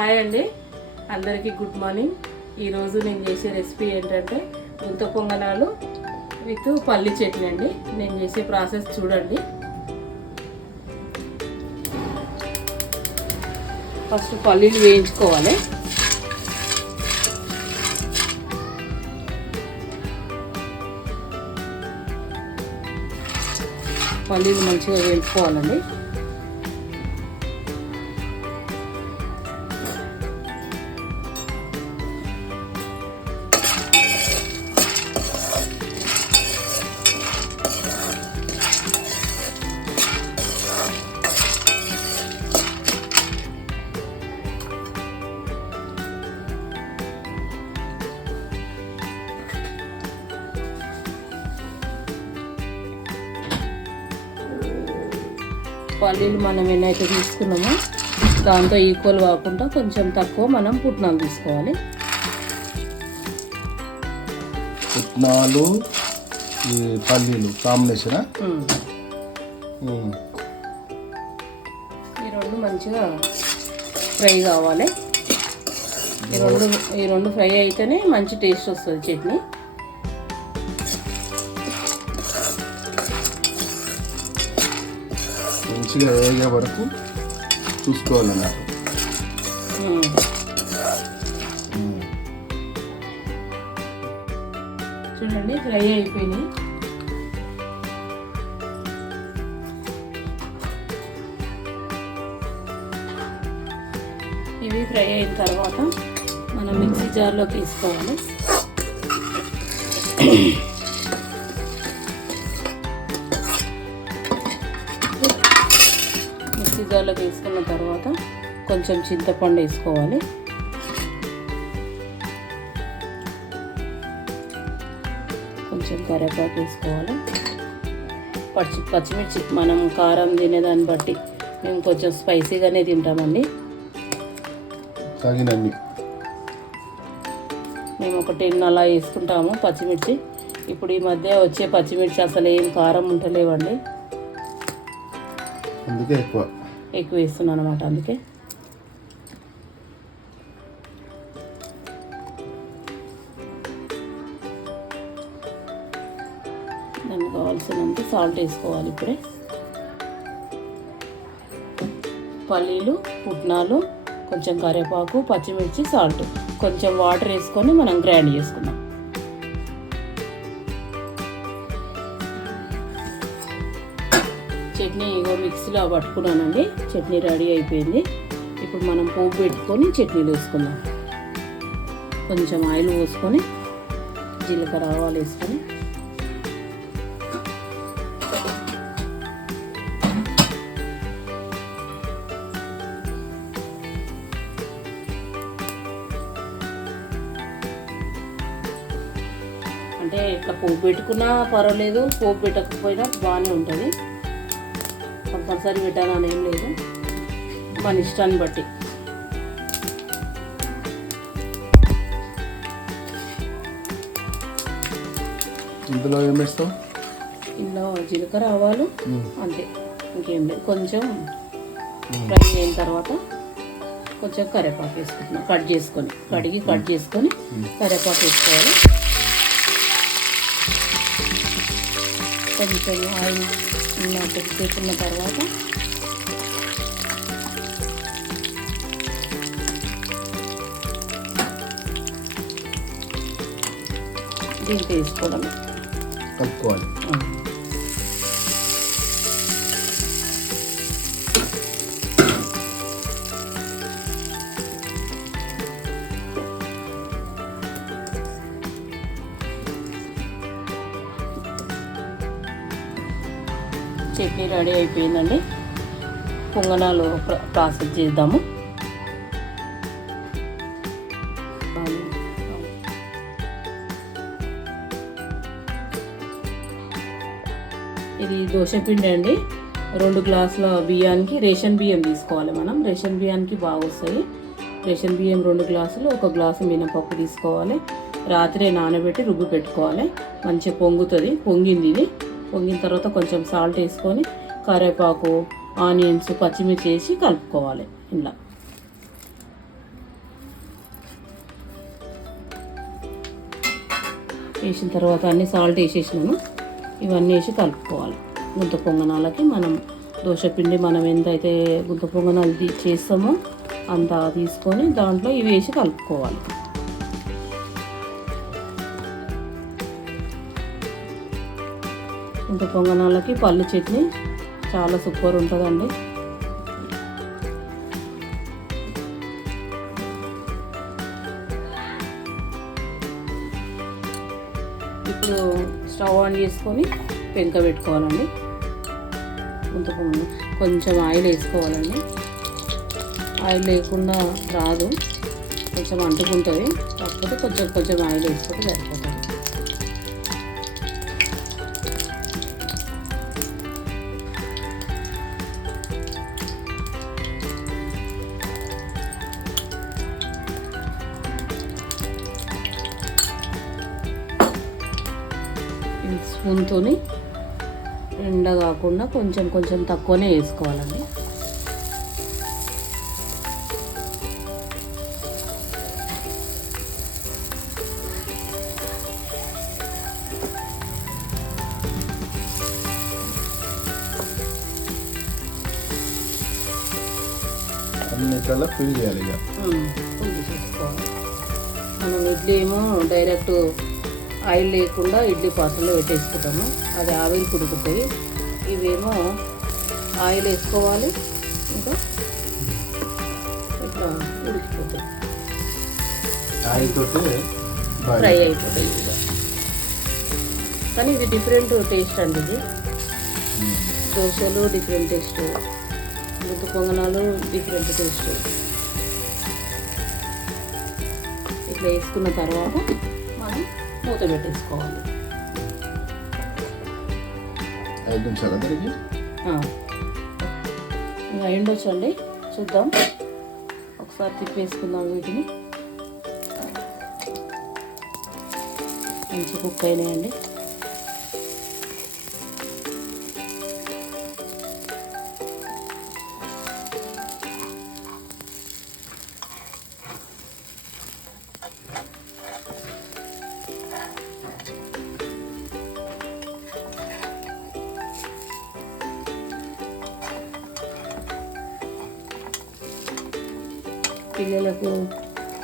Hi అండి, అందరికీ good morning. ఈరోజు నేను చేసే రెసిపీ ఏంటంటే గుంత పొంగనాలు విత్ పల్లి చట్నీ అండి. నేను చేసే ప్రాసెస్ చూడండి. ఫస్ట్ పల్లీలు వేయించుకోవాలి. పల్లీలు మంచిగా వేయించుకోవాలండి. పల్లీలు మనం ఎన్నైతే తీసుకున్నామో దాంతో ఈక్వల్ కాకుండా కొంచెం తక్కువ మనం పుట్నాలు తీసుకోవాలి. పుట్నాలు ఈ పల్లీలు కాంబినేషన్ ఈ రెండు మంచిగా ఫ్రై కావాలి. ఈ రెండు ఫ్రై అయితేనే మంచి టేస్ట్ వస్తుంది చట్నీ. మంచిగా వేగే వరకు చూసుకోవాలన్నారు. చూడండి, ఫ్రై అయిపోయినాయి. ఇవి ఫ్రై అయిన తర్వాత మనం మిక్సీ జార్లోకి వేసుకోవాలి. మిక్సీ జార్లోకి వేసుకున్న తర్వాత కొంచెం చింతపండు వేసుకోవాలి. కొంచెం కరివేపాకు వేసుకోవాలి. పచ్చిమిర్చి మనం కారం తినేదాన్ని బట్టి మేము కొంచెం స్పైసీగానే తింటామండి. మేము ఒక 10 అలా వేసుకుంటాము పచ్చిమిర్చి. ఇప్పుడు ఈ మధ్య వచ్చే పచ్చిమిర్చి అసలు ఏం కారం ఉంటలేవండి, అందుకే ఎక్కువ వేస్తున్నాను అనమాట. అందుకే దానికి కావాల్సినంత సాల్ట్ వేసుకోవాలి. ఇప్పుడే పల్లీలు, పుట్నాలు, కొంచెం కరివేపాకు, పచ్చిమిర్చి, సాల్ట్, కొంచెం వాటర్ వేసుకొని మనం గ్రైండ్ చేసుకుందాం. చట్నీ ఇగో మిక్సీలో పట్టుకున్నానండి. చట్నీ రెడీ అయిపోయింది. ఇప్పుడు మనం పోపు పెట్టుకొని చట్నీలు వేసుకుందాం. కొంచెం ఆయిల్ పోసుకొని జీలకర్ర, ఆవాలు వేసుకొని అంటే ఇట్లా పోపు పెట్టుకున్నా పర్వాలేదు, పోపు పెట్టకపోయినా బాగానే ఉంటుంది. కంపల్సరీ పెట్టాలని ఏం లేదు, మన ఇష్టాన్ని బట్టి. ఇందులో ఏం వేస్తాం? ఇందులో జీలకర్ర, ఆవాలు, అంతే, ఇంకేం లేదు. కొంచెం ఫ్రై అయిన తర్వాత కొంచెం కరివేపాకు వేసుకుంటున్నాం. కడిగి కట్ చేసుకొని కరివేపాకు వేసుకోవాలి. కొంచెం ఆయిల్ కొద్దిసేపున్న తర్వాత దీంట్లో వేసుకోవడం, కలుపుకోవాలి. చట్నీ రెడీ అయిపోయిందండి. పొంగనాలు ప్రాసెస్ చేద్దాము. ఇది దోశపిండి అండి. 2 గ్లాసుల బియ్యానికి రేషన్ బియ్యం తీసుకోవాలి మనం. రేషన్ బియ్యానికి బాగా వస్తాయి. రేషన్ బియ్యం 2 గ్లాసులు, 1 గ్లాసు మినపప్పు తీసుకోవాలి. రాత్రే నానబెట్టి రుబ్బి పెట్టుకోవాలి. మంచిగా పొంగుతుంది. పొంగింది ఇది. పొంగిన తర్వాత కొంచెం సాల్ట్ వేసుకొని కరివేపాకు, ఆనియన్స్, పచ్చిమిర్చి వేసి కలుపుకోవాలి. ఇలా వేసిన తర్వాత అన్నీ సాల్ట్ వేసేసినాను. ఇవన్నీ వేసి కలుపుకోవాలి. గుంత పొంగనాలకి మనం దోశపిండి మనం ఎంతైతే గుంత పొంగనాలు చేస్తామో అంత తీసుకొని దాంట్లో ఇవి వేసి కలుపుకోవాలి. గుంత పొంగనాలకి పల్లి చట్నీ చాలా సూపర్ ఉంటుందండి. ఇప్పుడు స్టవ్ ఆన్ చేసుకొని పెంక పెట్టుకోవాలండి. కొంచెం ఆయిల్ వేసుకోవాలండి. ఆయిల్ లేకుండా రాదు, కొంచెం అంటుకుంటుంది. కాకపోతే కొంచెం ఆయిల్ వేసుకుంటే సరిపోతుంది. స్పూన్తో నిండా కాకుండా కొంచెం తక్కువనే వేసుకోవాలండి. అన్నిట్లలో ఫిల్ చేయాలి. ఇక ఫుల్ చేసుకోవాలి. మనం ఇడ్లీ ఏమో డైరెక్ట్ ఆయిల్ లేకుండా ఇడ్లీ పాత్రలో పెట్టేసుకుంటాము, అది ఆవిరి కుడుకుతాయి. ఇవేమో ఆయిల్ వేసుకోవాలి, ఇంకా ఇట్లా ఉడికిపోతాయి, ఆయిల్ తోటి ఫ్రై అయిపోతాయి. ఇక కానీ ఇది డిఫరెంట్ టేస్ట్ అండి. ఇది దోశలు డిఫరెంట్ టేస్ట్, గుంత పొంగనాలు డిఫరెంట్ టేస్ట్. ఇట్లా వేసుకున్న తర్వాత మనం మూత పెట్టేసుకోవాలి. 5 నిమిషాలు అందరికి ఇంకా ఎండొచ్చండి, చూద్దాం. ఒకసారి తిప్పేసుకుందాం వీటిని. మంచి కుక్ అయినాయండి. పిల్లలకు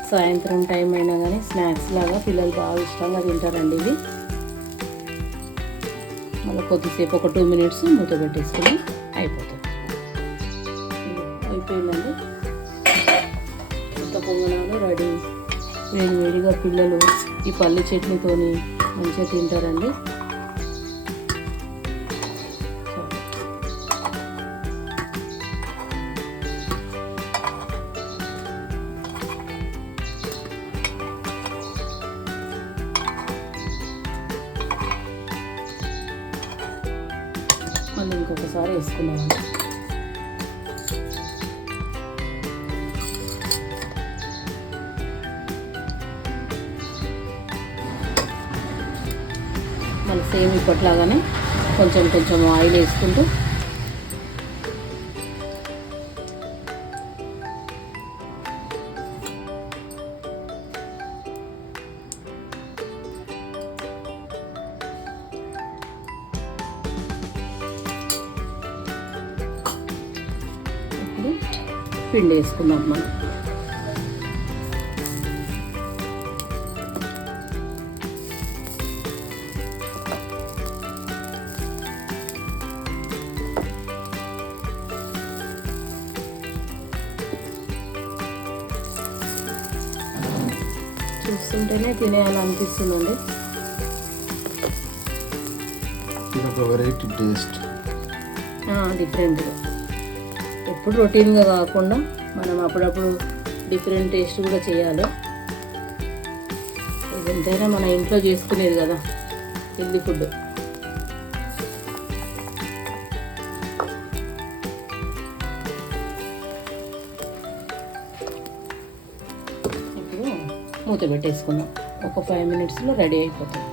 సాయంత్రం టైం అయినా కానీ స్నాక్స్ లాగా పిల్లలు బాగా ఇష్టంగా తింటారండి. ఇది మళ్ళీ కొద్దిసేపు ఒక 2 మినిట్స్ మూత పెట్టేసుకుని అయిపోతుంది. అయిపోయిందండి, గుంత పొంగనాలు రెడీ. వేడిగా పిల్లలు ఈ పల్లి చట్నీతోని మంచిగా తింటారండి. మళ్ళీ ఇంకొకసారి వేసుకున్నామండి. మళ్ళీ సేమ్ ఇప్పట్లాగానే కొంచెం ఆయిల్ వేసుకుంటూ పిండి వేసుకుందాం మనం. చూస్తుంటేనే తినేయాలనిపిస్తుందండి. ఇది ఒక వెరైటీ టేస్ట్, డిఫరెంట్గా. ఎప్పుడు రొటీన్గా కాకుండా మనం అప్పుడప్పుడు డిఫరెంట్ టేస్ట్ కూడా చేయాలి. ఎంతైనా మన ఇంట్లో చేసుకునేది కదా హెల్దీ ఫుడ్. ఇప్పుడు మూత పెట్టేసుకుందాం. ఒక 5 మినిట్స్లో రెడీ అయిపోతుంది.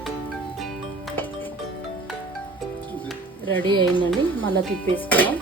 రెడీ అయిందండి, మళ్ళీ తిప్పేసుకుందాం.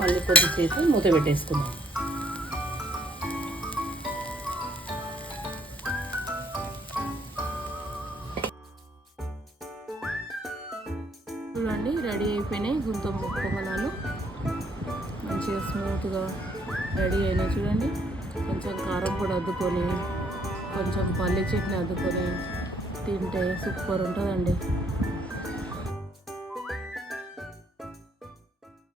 మళ్ళీ కొద్దిసేపు మూత పెట్టేసుకుందాం. చూడండి రెడీ అయిపోయినాయి గుంత పొంగనాలు, మంచిగా స్మూత్గా రెడీ అయినాయి. చూడండి కొంచెం కారం పొడి అద్దుకొని, కొంచెం పల్లి చట్నీ అద్దుకొని తింటే సూపర్ ఉంటుందండి.